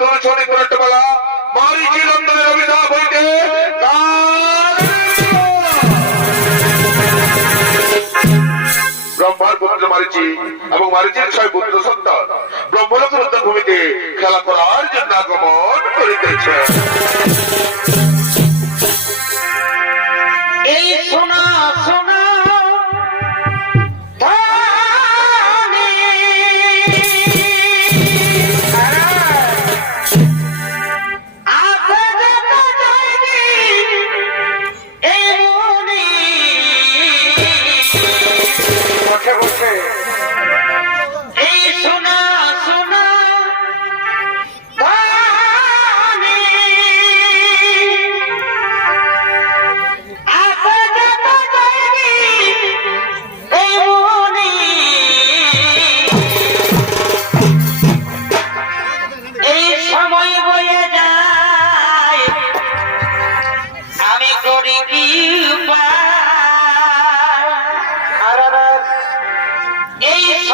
তুমি চরিত্র একটা বলা মারিচি নন্দনের অভিশাপ হইতে ব্রহ্মার পুত্র মারিচি এবং মারিচির 6 পুত্র সন্তান ব্রহ্মলোকের উত্তর ভূমিতে খেলা করার জন্য আগমন করিতেছে। এই সোনা সোনা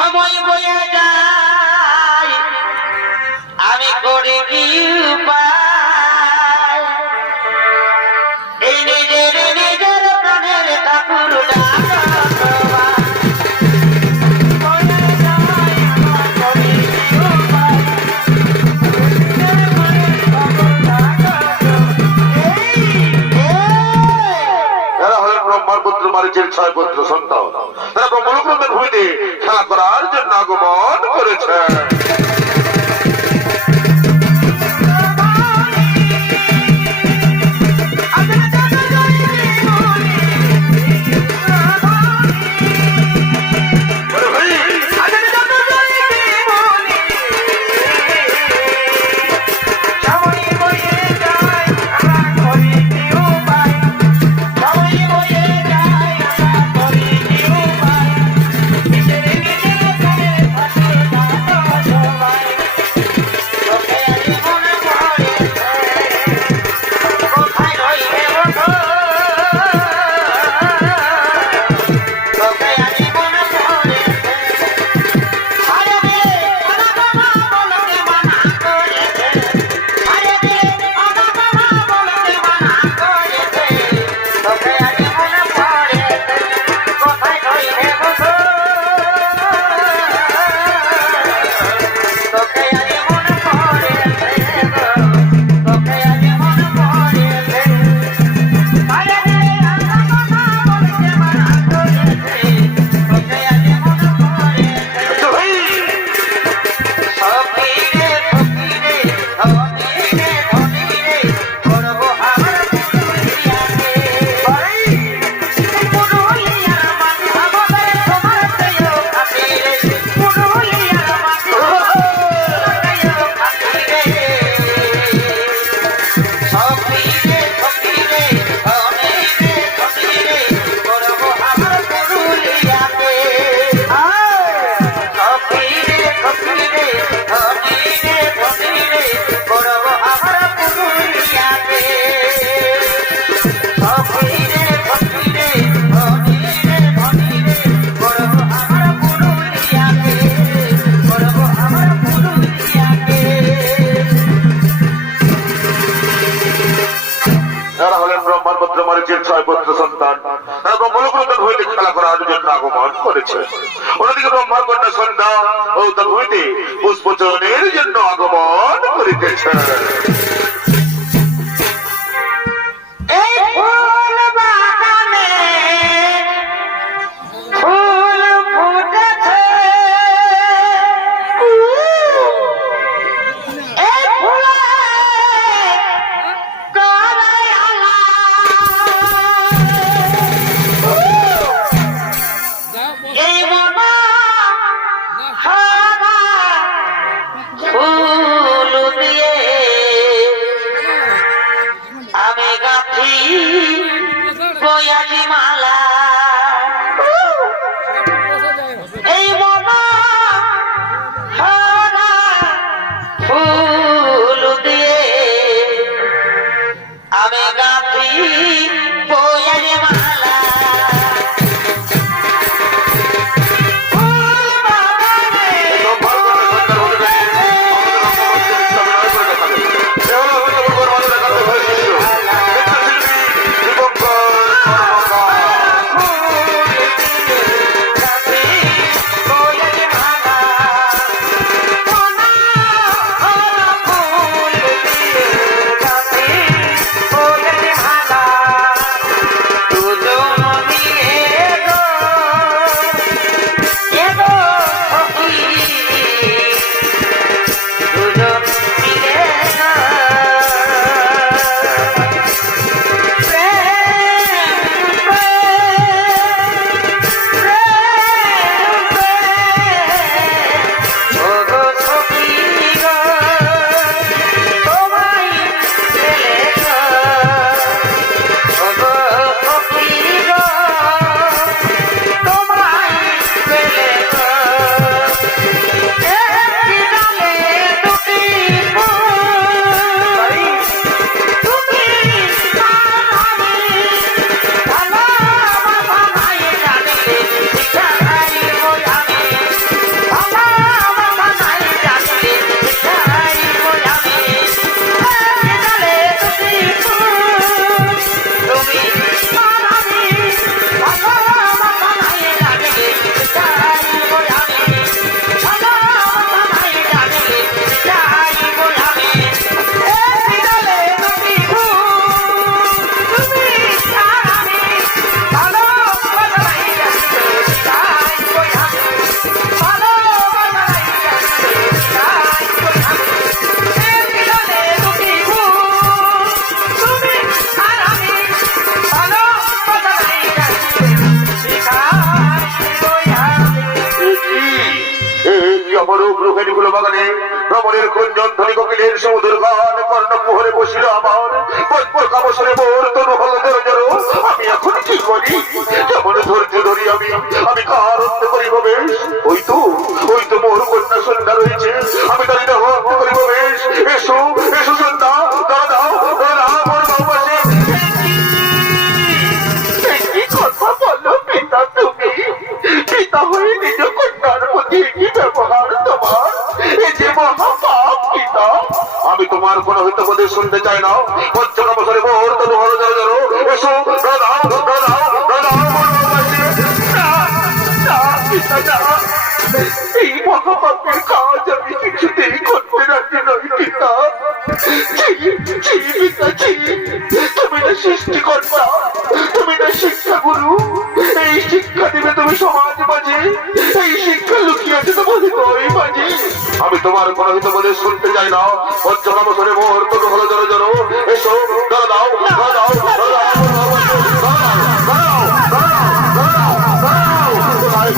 সময় বয়ে যায় আমি করি কি উপায় এই নিজের নিজের প্রাণের ঠাকুর ব্রহ্মার পুত্র মারিচের 6 পুত্র সন্তান তারা ব্রহ্মলোকের ভূমিতে খেলা করার জন্য আগমন করেছে। মারিচের 6 পুত্র সন্তান তারা ব্রহ্মলোকের হইতে খেলা করার জন্য আগমন করেছে। অন্যদিকে ব্রহ্মার কন্যা সন্ধ্যা ও তার হইতে পুষ্পচরণের জন্য আগমন করিতেছে। ফুল দিয়ে বাগানে ভ্রমণের কুঞ্জন ধ্বনি কোকিলের সমুদ্র গান কর্ণকুহরে বসিল আমার কাবসরে মোর তনু হল জড়ো। আমি এখন কি করি? কেমন ধৈর্য ধরি আমি কার অর্থ করিব বেশ? ওই তো মোর কন্যা সন্ধ্যা রয়েছে, আমি তাই না অর্থ করিব বেশ। এসো এসো সন্ধ্যা, দাদা দাদা মোর বাবাসে কি কথা বলো পিতা? তুমি পিতা হয়ে নিজ কন্যার প্রতি কি ব্যবহার তোমার? এ যে মহাপাপ পিতা। আমি তোমার কোন হইতে বলে শুনতে চাই না। পঞ্চম বছরে মোর তনু হল জড়ো। এসো দাদা দাদা দাদা মোর বাবাসে। পিতা না, এই মহাপাপের কাজ আমি কিছুতেই করতে রাজি নই পিতা। তুমি না সৃষ্টিকর্তা, তুমি না শিক্ষা গুরু। এই শিক্ষা দিবে তুমি সমাজ মাঝে, এই শিক্ষা লুকিয়ে আছে তোমার হৃদয় মাঝে। আমি তোমার কোন হিত বলে শুনতে চাই না। পঞ্চম বছরে মোর তনু হল জড়ো। এসো দাও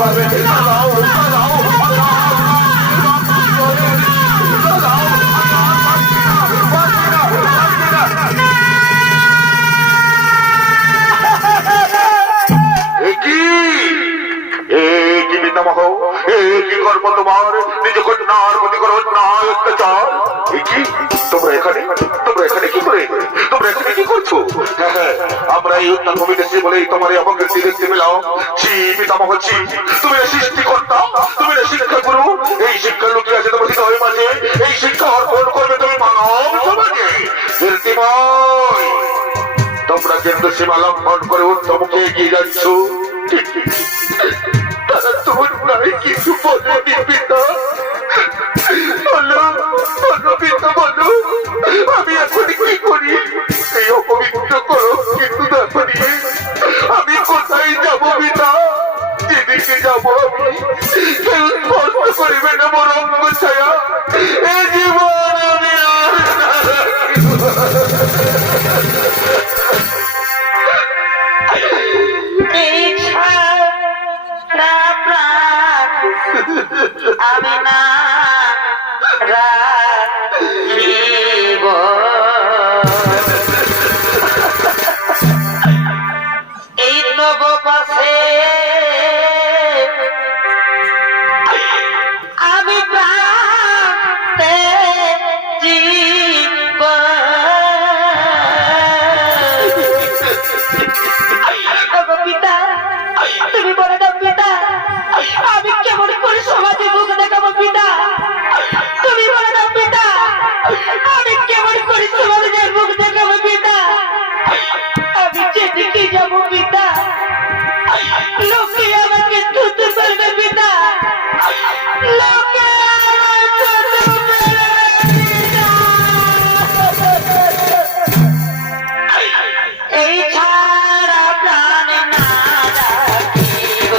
পারবে কর্ম তোমার নিজ কন্যার প্রতি করো অন্যায় অত্যাচার। তোমরা এখানে কি করে? তোমরা এখানে কি করছো? হ্যাঁ, আমরা এই উত্তাল ভূমিতে বলেই তোমার এই অপকীর্তি দেখতে পেলাম। পিতামহ, তুমি না সৃষ্টিকর্তা, তুমি না শিক্ষা গুরু। এই শিক্ষা লুকিয়ে আছে তোমার হৃদয় মাঝে, এই শিক্ষা অর্পণ করবে তুমি মানব সমাজে। তোমরা কিন্তু সীমা লঙ্ঘন করে উত্তমকে এগিয়ে যাচ্ছ। তারা তোমার নাই কিছু বলেনি পিতা। বলো পিতা, বলো আমি এখন কি করি? এই অপবিত্র করো কিন্তু ব্যাপারে আমি কোথায় যাবো পিতা? যেদিকে যাবো আমি কেউ স্পষ্ট করিবে না মোর অঙ্গ ছায়া। এ জীবন আমি আমি না রাখিব। এই তব পাশে আমি প্রাণে জীব। পিতা, তুমি বলে দাও পিতা, আমি কেমন করে সমাজে মুখ দেখাবো পিতা? তুমি বলে দাও পিতা, আমি কেমন করে সমাজের মুখ দেখাবো পিতা? আমি যেদিকে যাবো পিতা, লোকে আমাকে থুতু করবে পিতা। লোকে এই ছাড়া প্রাণে না রাখিব।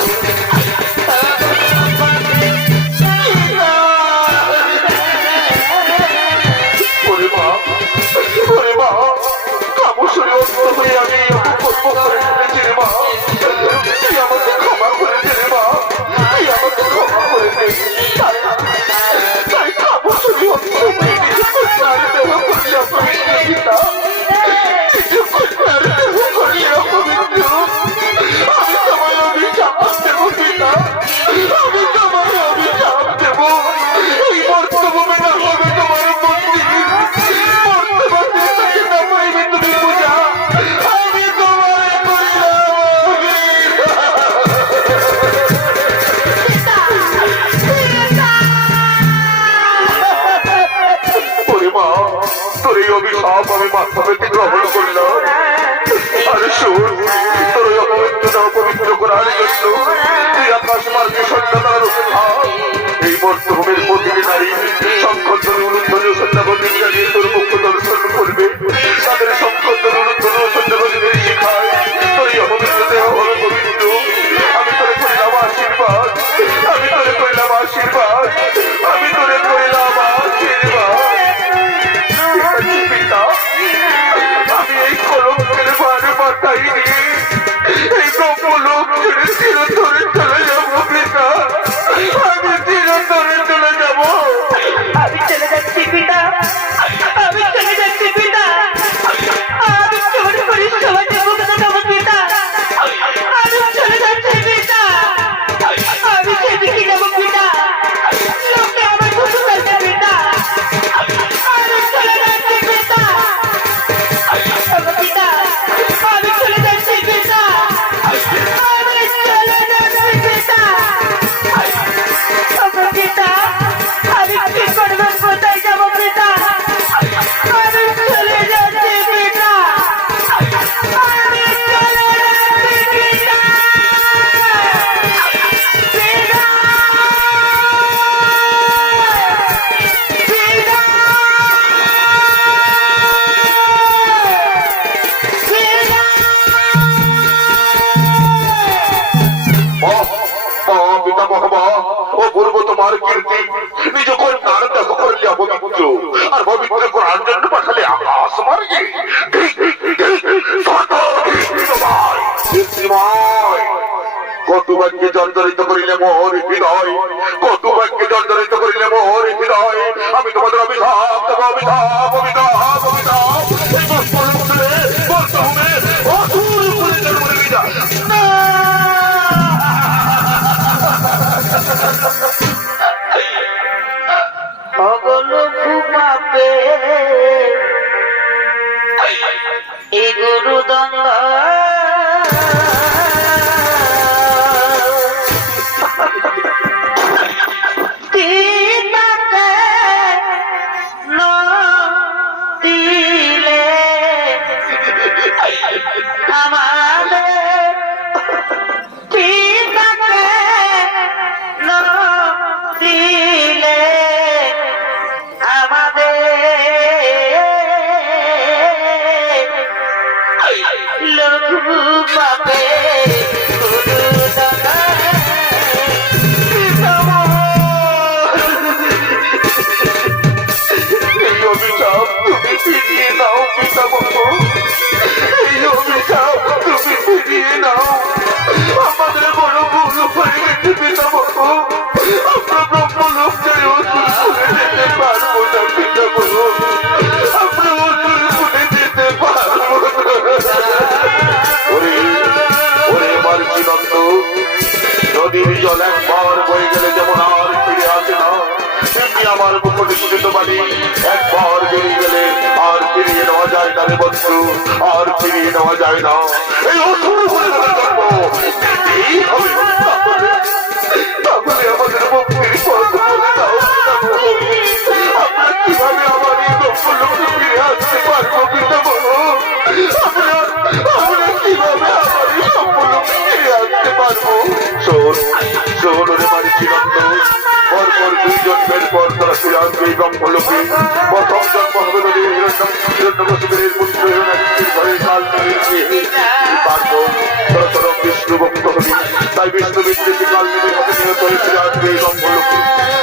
অভিশাপ আমি মাথা পেতে গ্রহণ করলাম। আর শোন, তোর ওই অপবিত্রতা অপবিত্র করার জন্য তুই আকাশ মার্গে সন্ধ্যা তারা রোষে থাক। এই মর্তভূমির প্রতিটি নারী সংকল্পের অনুধ্বনি ও সন্ধ্যাবতীর জানিয়ে তোর মুখ দর্শন করবে। তাদের সংকল্পের অনুধ্বনি ও সন্ধ্যাবতীদের শিখায় তোর এই অপবিত্র দেহ হল পবিত্র। আমি তোরে করিলাম আশীর্বাদ, আমি তোরে করিলাম আশীর্বাদ, আমি তোরে করিলাম আশীর্বাদ। আমি এই কলঙ্কের ভারে মাথায় নিয়ে এই ব্রহ্মলোক ছেড়ে চিরতরে চলে যাবো পিতা। আমি চিরতরে চলে যাবো। হইতে নিজ কন্যার দেহ করলে অপবিত্র, আর পবিত্র করার জন্য পাঠালে আকাশ মার্গে। কত বাক্যে জর্জরিত করিলে মোর হৃদয়, কত বাক্যে জর্জরিত করিলে মোর হৃদয়। আমি তোমাদের অভিশাপ দেব, অভিশাপ, অভিশাপ, অভিশাপ। এই দুষ্কর্ম মধ্যে বর্তমানে অসুর করে জন্ম নেবে না। অগলো ঘুমাবে এ গুরুদণ্ড আমাদের বড় ভুল হয়ে গেছে পিতামহ। আমরা ব্রহ্মলোক যাই অসুর করে যেতে পারবো না পিতামহ, আমরা অসুর করে যেতে পারবো না। ওরে ওরে মার্জি নন্দ, নদীর জল একবার বয়ে গেলে যেমন আর ফিরে আসে না, তেমনি আমার মুখে শুনিত বাড়ি একবার বেরিয়ে গেলে আর ফিরিয়ে নেওয়া যায় না রে বন্ধু, আর ফিরিয়ে নেওয়া যায় না। এই অসুর করে এই হবে, তাহলে আমাদের মুক্তির পথ বলে দাও। আমরা কিভাবে আমার এই ব্রহ্মলোকে ফিরে আসতে পারবো পিতামহ? আমরা কিভাবে আমার এই ব্রহ্মলোকে ফিরে আসতে পারবো? শোন শোন রে মারিচি নন্দ, পরপর দুই জন্মের পর তারা ফিরে আসবে এই ব্রহ্মলোকে। প্রথম জন্ম হবে নদীর হিরণ্যকশিপুরের পুত্র হিরণ্যাদিত্যের ঘরে কাল নিয়ে। তারপর তরতরম বিষ্ণু ভক্ত হবি, তাই বিষ্ণু বিদ্বেষী কাল নেবে হাতে নিহত হয়ে ফিরে আসবে এই ব্রহ্মলোকে।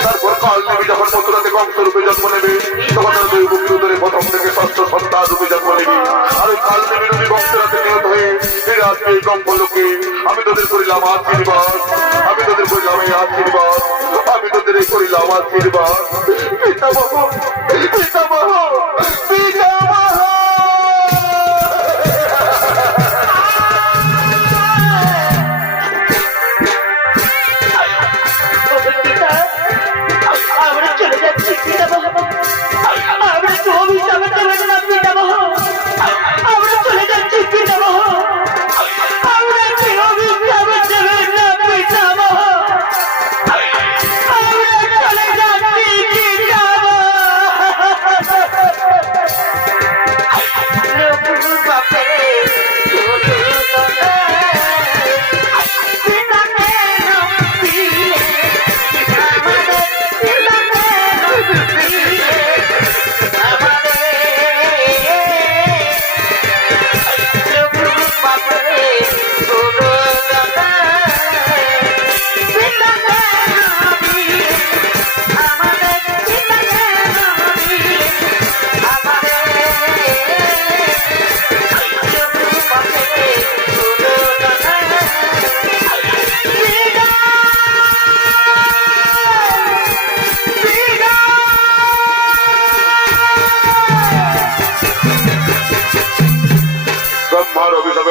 তারপর কাল নেবে যখন মথুরাতে কংসরূপে জন্ম নেবে, তখন তার দুই বুকের উদরে প্রথম থেকে ষষ্ঠ সন্তান রূপে জন্ম নেবে। আর ওই কাল নেবে রূপী বংশরাতে নিহত হয়ে ফিরে আসবে এই ব্রহ্মলোকে। আমি তোদের করিলাম আশীর্বাদ, আমি তোদের করিলাম এই আশীর্বাদ, আমি তোদের করিলাম আশীর্বাদ। পিতামহ, পিতামহ, পিতামহ। আমরা চলে যাচ্ছি পিতামহ, আমরা তো অভিশাপে দেবেন না পিতামহ, আমরা চলে যাচ্ছি পিতামহ, আমরা কি অভিশাপে দেবেন না পিতামহ, আমরা চলে যাচ্ছি পিতামহ। লোক বাপে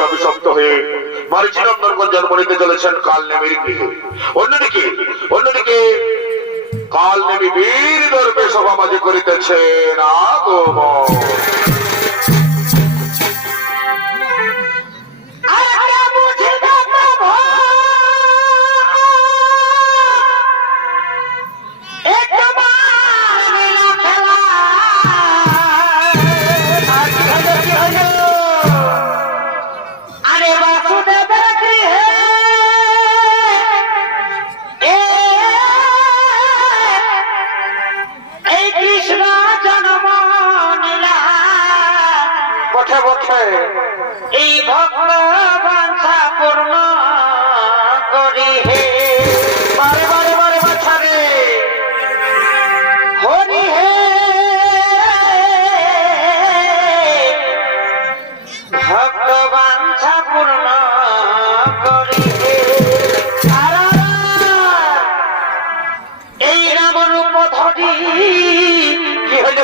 অভিশপ্ত হয়ে মারিচি নন্দনগঞ্জ জন্ম নিতে চলেছেন কাল নেমির গৃহে। অন্যদিকে অন্যদিকে কাল নেমি বীর দর্পে সভা মাঝে করিতেছেন আগমন। এই ভক্ত বাঞ্ছা পূর্ণ করি হে, বারে বারে বারে বাছারে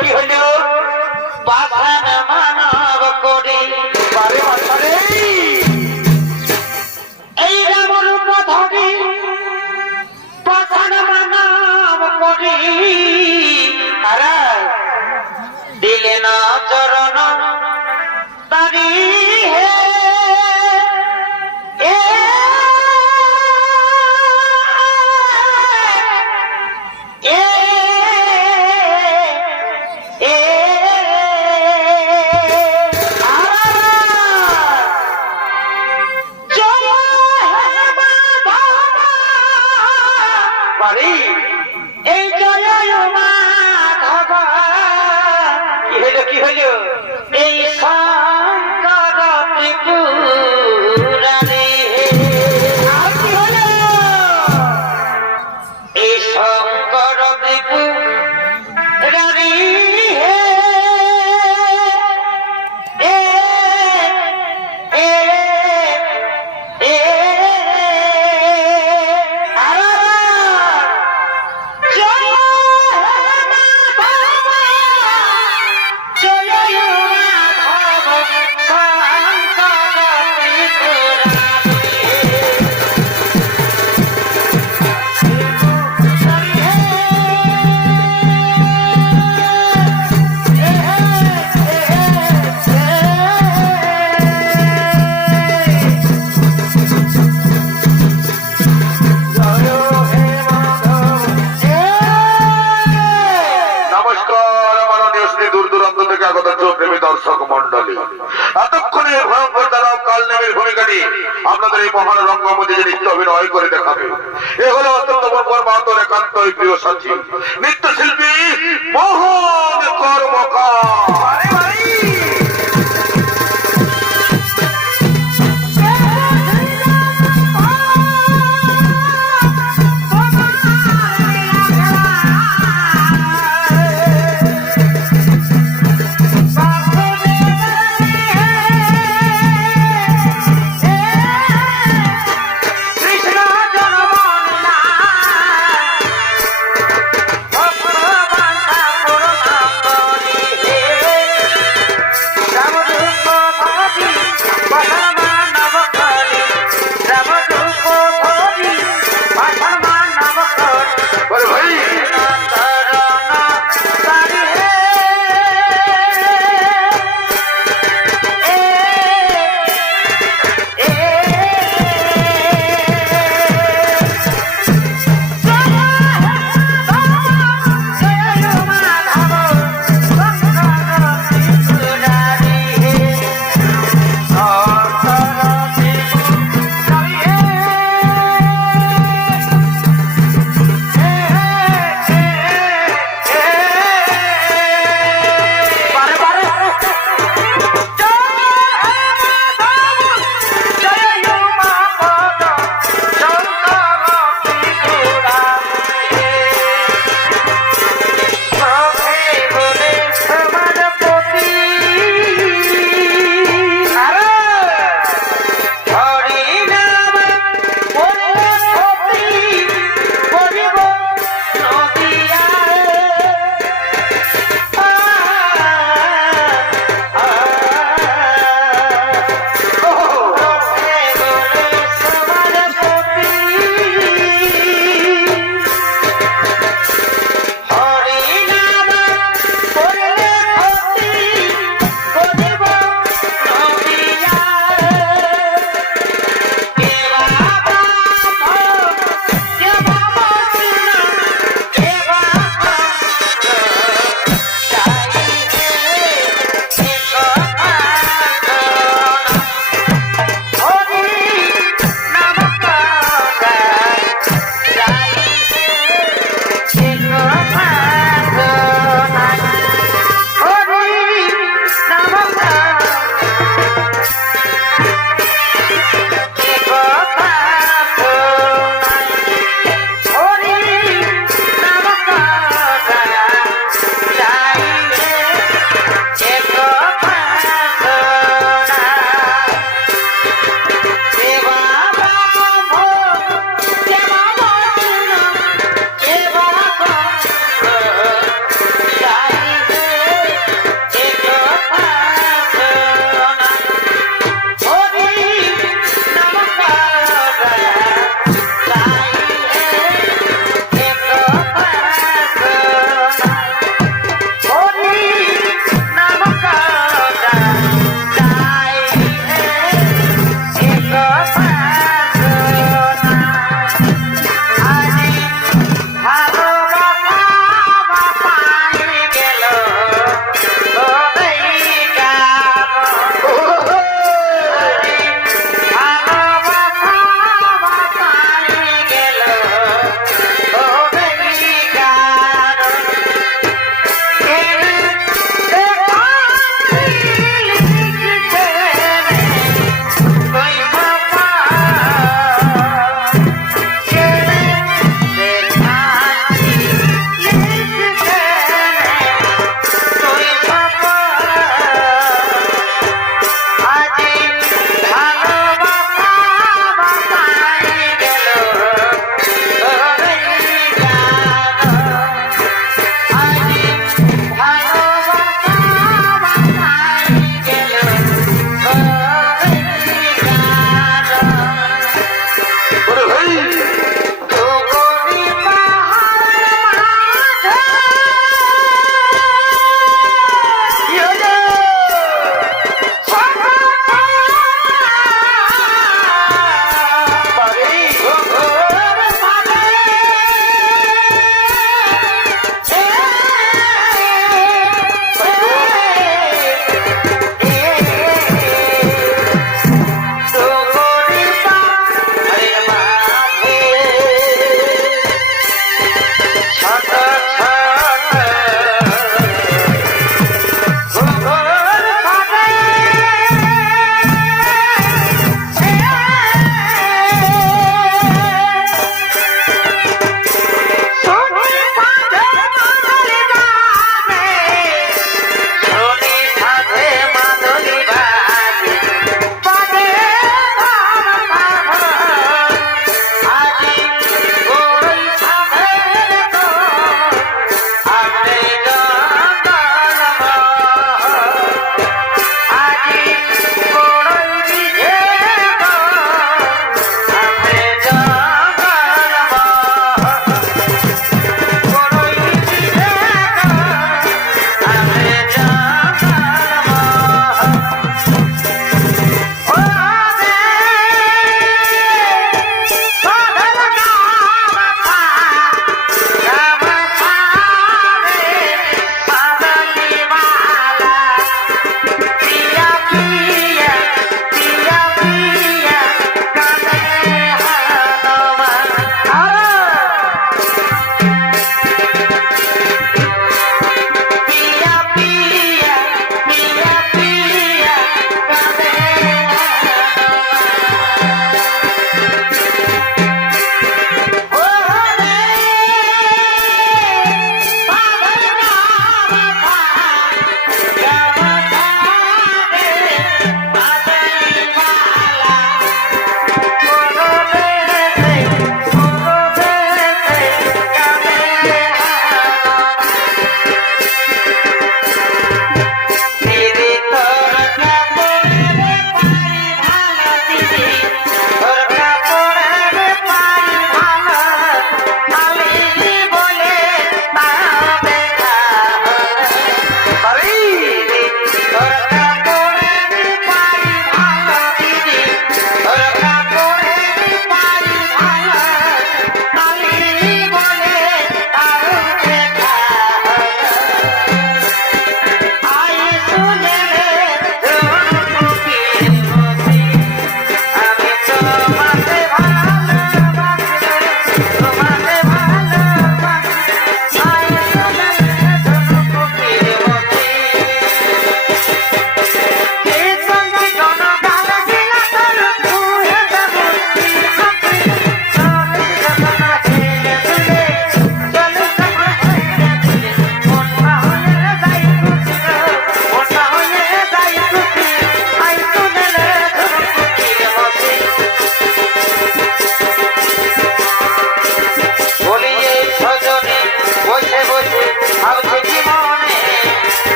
কি হলো পাখান মানব করি বারে বারে এই রামরূপ ধরি পাখান মানব করি আরে দিলে না চরণ তারি হে এ এ এ জয় হে মাধব বাড়ি এই জয় মাধব কি হলো এই শঙ্কর ত্রিপুরারি আর কি হলো এই শঙ্কর ত্রিপুরারি হে এ এ এ আরা জয় মাধব জয় মাধব শঙ্কর নমস্কার মাননীয় শ্রী দূর দূরান্ত থেকে আগত প্রেমী দর্শক মন্ডলী, এতক্ষণে ভয়ঙ্কর দানব কালনেমির ভূমিকাটি আপনাদের এই মহান রঙ্গমঞ্চে যে নৃত্য অভিনয় করে দেখাবে এ হলো অত্যন্ত বর্বর মাহাতোর একান্তই প্রিয় সাথী নৃত্যশিল্পী মোহন কর্মকার। ভগবান ঠাকুর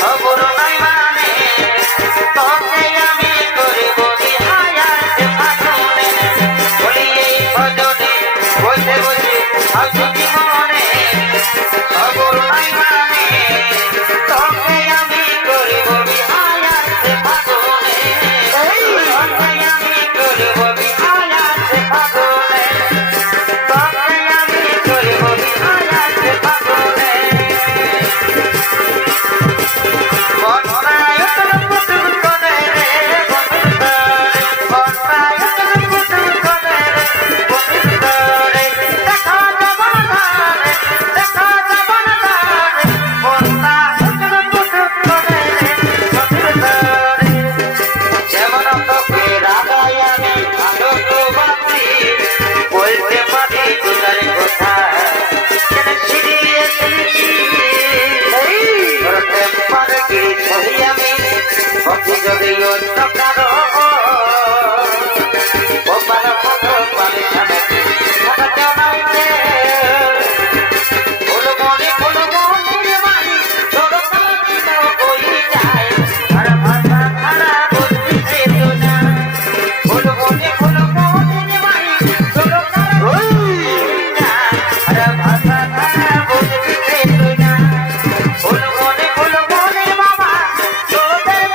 সবর নাই মানে তোকে আমি করব বিহায়াত ফাগুনে বলি এই ভজনে বসে বসে ভাবছি মনে সবর নাই মানে তোকে আমি করব বিহায়াত ফাগুনে তোকে আমি করব বিহায়াত ফাগুনে তোকে আমি করব বিহায়াত ফাগুনে যদি অন্য কারো ও পারা ভালো পালে থাকাতে নাইতে বলো মনে মানি তোর কাছে বই যায় আর ভাষা খারা বলতে তো না বলো মনে মানি তোর কাছে আর ভাষা খারা বলতে তো না বলো মনে মামা তোদের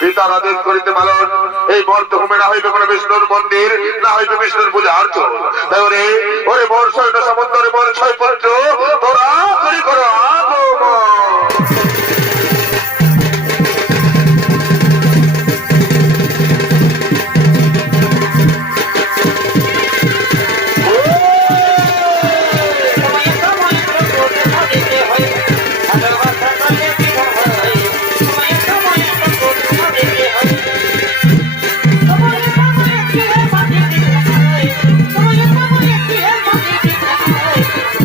পিতার আদেশ করিতে পালন এই বর্তমানে না হইবে কোন বিষ্ণুর মন্দির না হইবে বিষ্ণুর পূজা অর্চন তাই ওরে মোর সৈন্য সমুদ্রে মোর ছয় পুত্র তোরা করি করো আগমন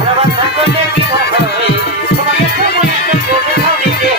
Come on,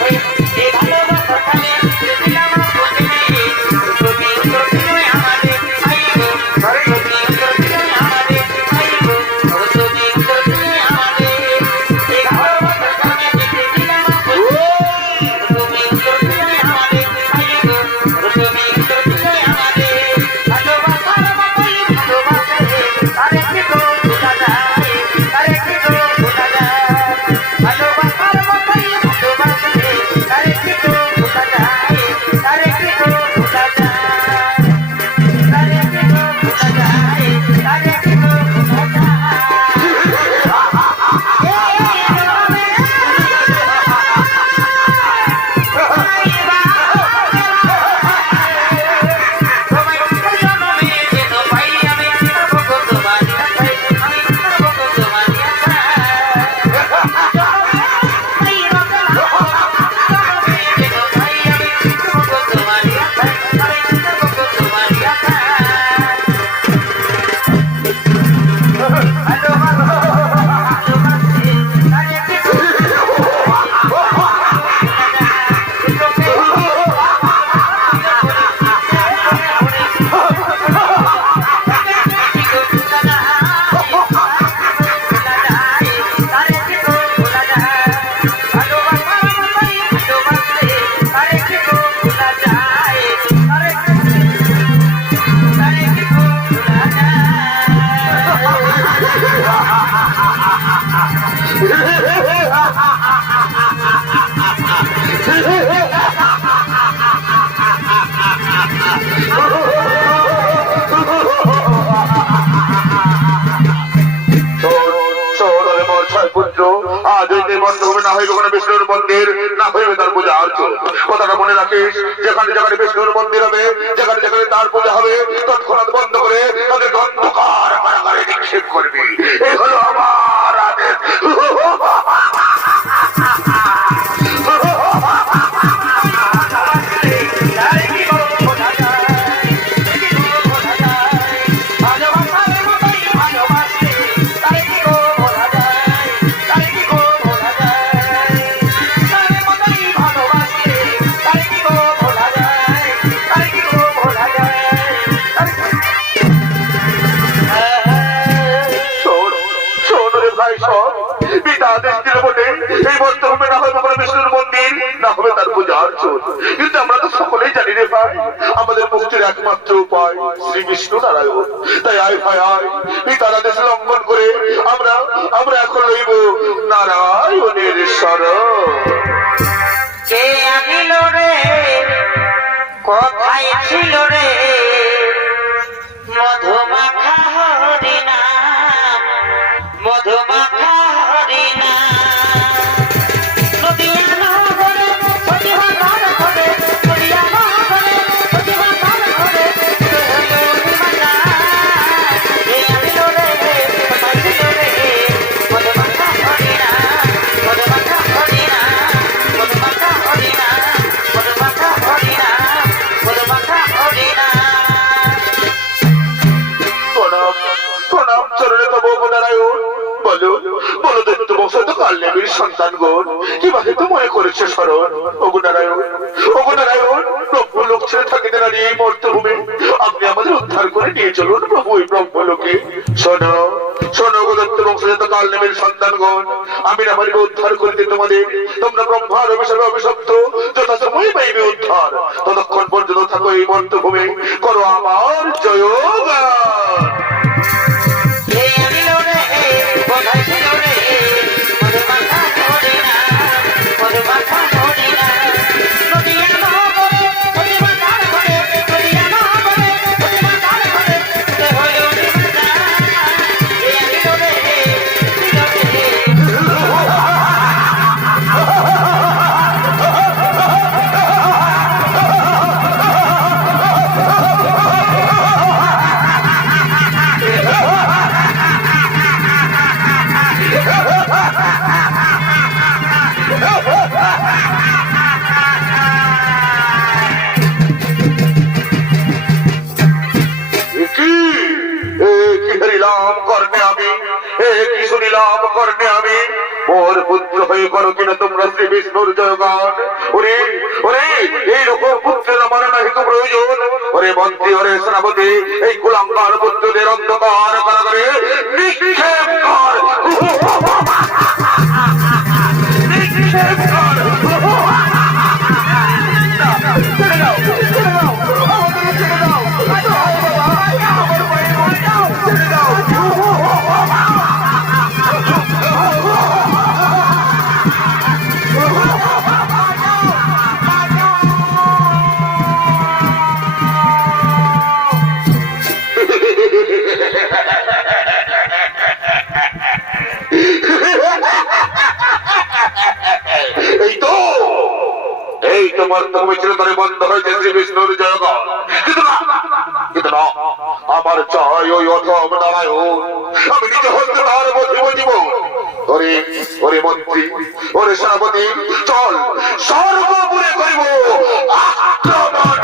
বিষ্ণুর মন্দির না হইবে তার পূজা অর্চন। কথাটা মনে রাখিস, যেখানে যেখানে বিষ্ণুর মন্দির হবে, যেখানে যেখানে তার পূজা হবে, তৎক্ষণাৎ বন্ধ করে তাদের অন্ধকার কারাগারে নিক্ষেপ করবি। এই হলো আমার আদেশ। কিন্তু আমরা তো সকলেই জানি রে ভাই, আমাদের মুক্তির একমাত্র উপায় শ্রী বিষ্ণু নারায়ণ। তাই আয় ভাই আয়, পিতার আদেশ লঙ্ঘন করে আমরা এখন লইব নারায়ণের শরণ। কে আনিল রে, কোথায় ছিল রে মধুমাখা হরিনাম, মধুমাখা হরিনাম। সন্তানগণ কিভাবে তো মনে করেছে স্মরণ। ওগো নারায়ণ, ওগো নারায়ণ, ব্রহ্মলোক ছেড়ে থাকিতে না এই মর্তভূমে আপনি আমাদের উদ্ধার করে নিয়ে চলুন প্রভু এই ব্রহ্মলোকে। শোনো শোনো গো দত্ত বংশজাত কালনেমের সন্তানগণ, আমি আমাকে উদ্ধার করিতে তোমাদের, তোমরা ব্রহ্মার অভিশাপে অভিশপ্ত, যথাসময়ে পাইবে উদ্ধার। ততক্ষণ পর্যন্ত থাকো এই মর্তভূমে, করো আমার জয়গান। মোর পুত্র হয়ে করো কিনা তোমরা শ্রী বিষ্ণুর জয়গান। ওরে ওরে এইরকম পুত্রের আমার নাহিত প্রয়োজন। ওরে মন্ত্রী, ওরে সেনাপতি, এই কুলাঙ্গার পুত্রদের অন্ধকার কারাগারে নিক্ষেপ কর, নিক্ষেপ কর। এই তোমার তুমি ছিল তারে বন্ধ হয়েছে শ্রী বিষ্ণুর জয়গান। কিন্তু না, আমার চাই ওই অথম নারায়ণ, আমি নিজে হস্তে তার মধ্যে বুঝিব। ওরে ওরে মন্ত্রী, ওরে সেনাপতি, চল সর্বপুরে করিব আক্রমণ।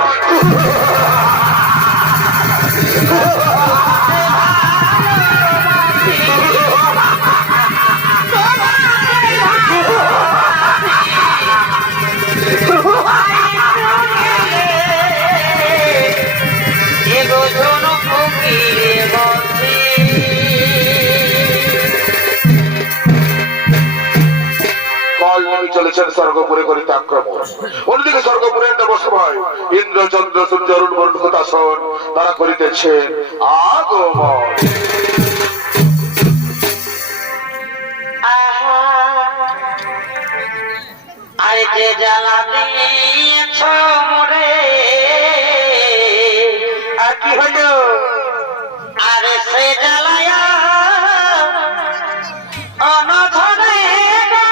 চলেছেন স্বর্গপুরে করিতে আক্রমণ। অন্যদিকে স্বর্গপুরের দেবসভায় ইন্দ্র, চন্দ্র, সূর্য, অরুণ, বরুণ, হুতাসন তারা করিতেছেন আগমন। আরে যে জ্বালা দিয়েছ মোরে, আর কি হলো? আরে সে জ্বালায়া অনধরে গো।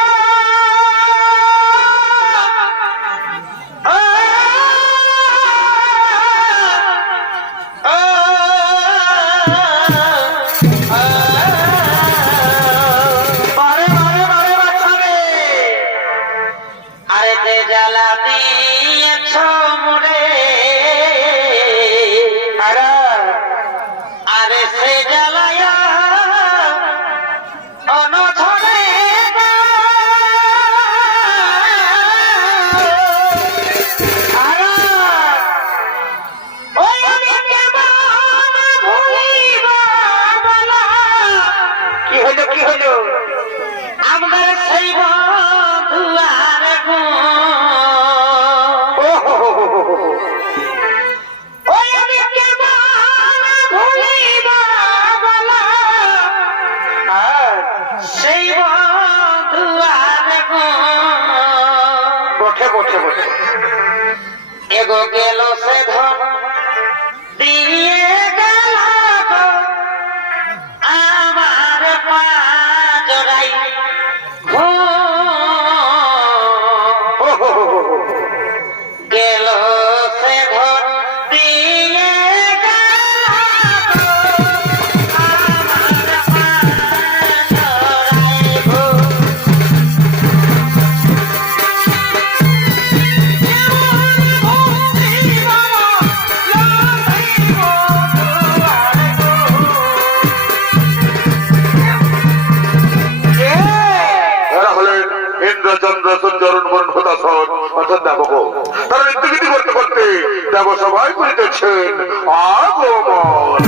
ও, ও, ও, মারে মারে মারে বাছারে। আরে যে জ্বালা দিয়েছ মোরে, আরে সে জ্বালায়া অনধরে গো। ওই আমি কেমন ভুলিব বলো, কি হলো কি হলো? আমাদের সেই বন্ধুয়ার গো। ও হো হো হো হো হো। ওই আমি কেমন ভুলিব বলো, আর সেই বন্ধুয়ার গো। বটে বটে বটে। এগো গেল সে ধন দিয়ে গেল গো, আমার পাজরাই ও হো হো হো হো। গেল সে ধন দিয়ে গেল গো, আমার পাজরাই গো। এরা হলেন ইন্দ্রচন্দ্র সঞ্চরণ বরণ হতাশন অর্থাৎ দেবগণ। তারা নৃত্যগীতি করতে করতে দেব সবাই করিতেছেন আগমন।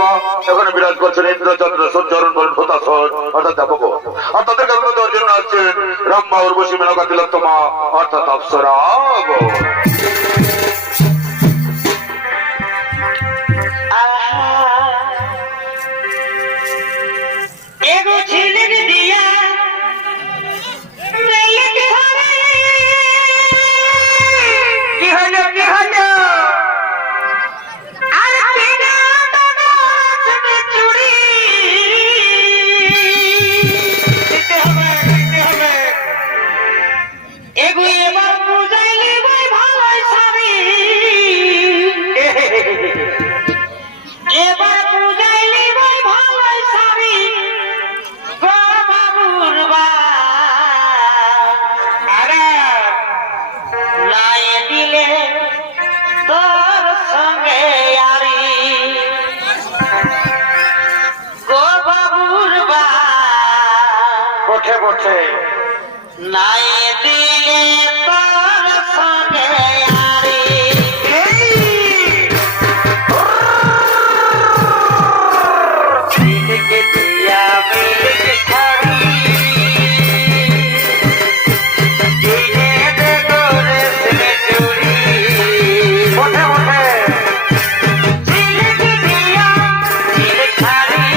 বাবা এখানে বিরাজ করছেন ইন্দ্রচন্দ্র সূর্যরণ বরণ হতাশন অর্থাৎ দেবগণ। আর তাদের কারণে দেওয়ার জন্য আসছেন ব্রহ্মা উর্বশী মেনকা তিলোত্তমা অর্থাৎ অপ্সরাগণ। एगो झिलक दिया मेलक हरे की हलो अरे बिना दास में चूड़ी देखते हमें एगो एबार पूजाइली भाई भालोई सारी एबार पूजाइली भाई भालोई सारी नाये दिले तोर संगे यारी दिल के दिया मिल के खड़ी दिले दे गोरे से जुड़ी उठे दिल के दिया मिल खड़ी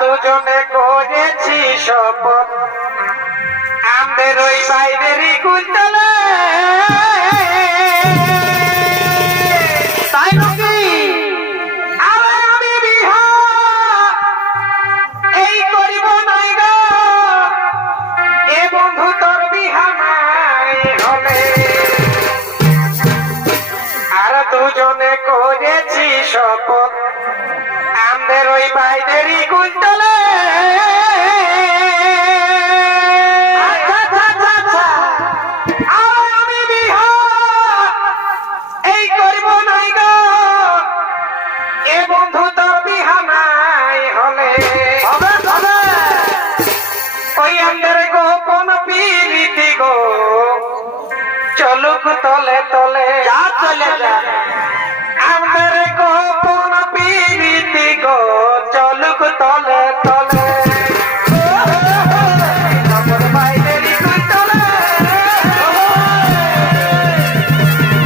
দুজনে করেছি শপথ আমাদের ওই বাইরেরই কুন্তলে তাই নাকি দুজনে করেছি শপথ আমাদের ওই বাইরেরই কুন্তলে আমি বিহা এই করব নাই গো এ বন্ধু তোর বিহা নাই হলে ওই আমাদের গোপন পিরিতি গো চলুক তলে তলে যা চলে যা আমাদের গোপন পিরিতি গো চলুক তলে তলে আমার বাইরেরই কুন্তলে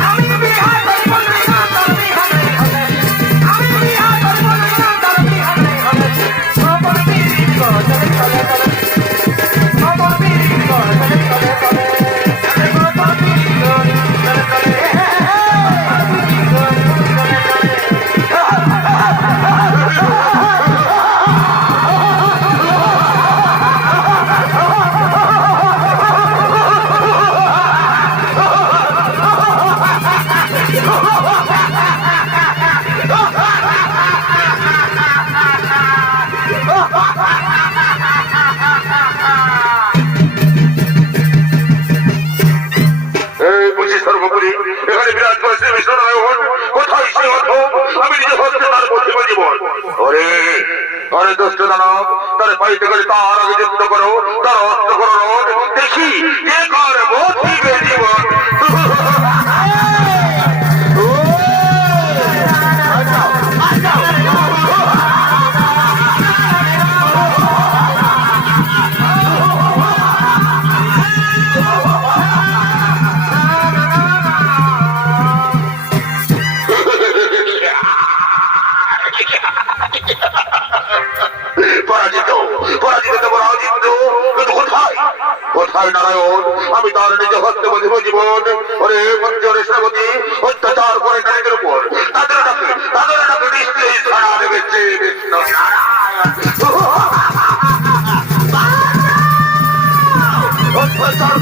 আমি বিহা করব না তোর বিহা নাই হলে আমি বিহা করব না তোর বিহা নাই হলে গোপন পিরিতি গো চলে তলে তলে গোপন পিরিতি গো চলে তলে তলে গোপন পিরিতি গো চলে তলে এই বুঝি সর্বোপরি এখানে বিরাজ করেছে বিষ্ণুনারায়ণ কোথায় সে অধম আমি নিজে হচ্ছে তার মধ্যে জীবন ওরে ওরে দুষ্ট দানব তার পাইতে করে তার আগে যুদ্ধ করো তার অস্ত্র করো রোধ দেখি কে কার মধ্যে জীবন পরাজিত পরাজিত পরাজিত কিন্তু কোথায় কোথায় নারায়ণ আমি তার নিজে হস্তে বুঝিব জীবন ওরে মঞ্জরে শ্রাবতী অত্যাচার করে নারীদের উপর তাদের ডাকে নিশ্চয়ই ছাড়া দেবেছে বিষ্ণু নারায়ণ অত্যাচার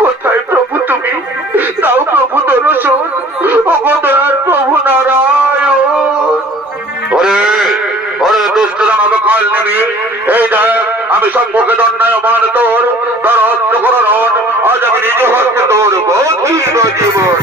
কোথায় প্রভু তুমি তাও প্রভু দর্শন অবদার প্রভু নারায়ণ ওরে ওরে দুষ্ট জানাবে কাল নেবি এই দেখ আমি সম্মুখে দণ্ডায়মান তোর তার অস্ত্র করণ আজ আমি নিজে হস্তে তোর বধিব জীবন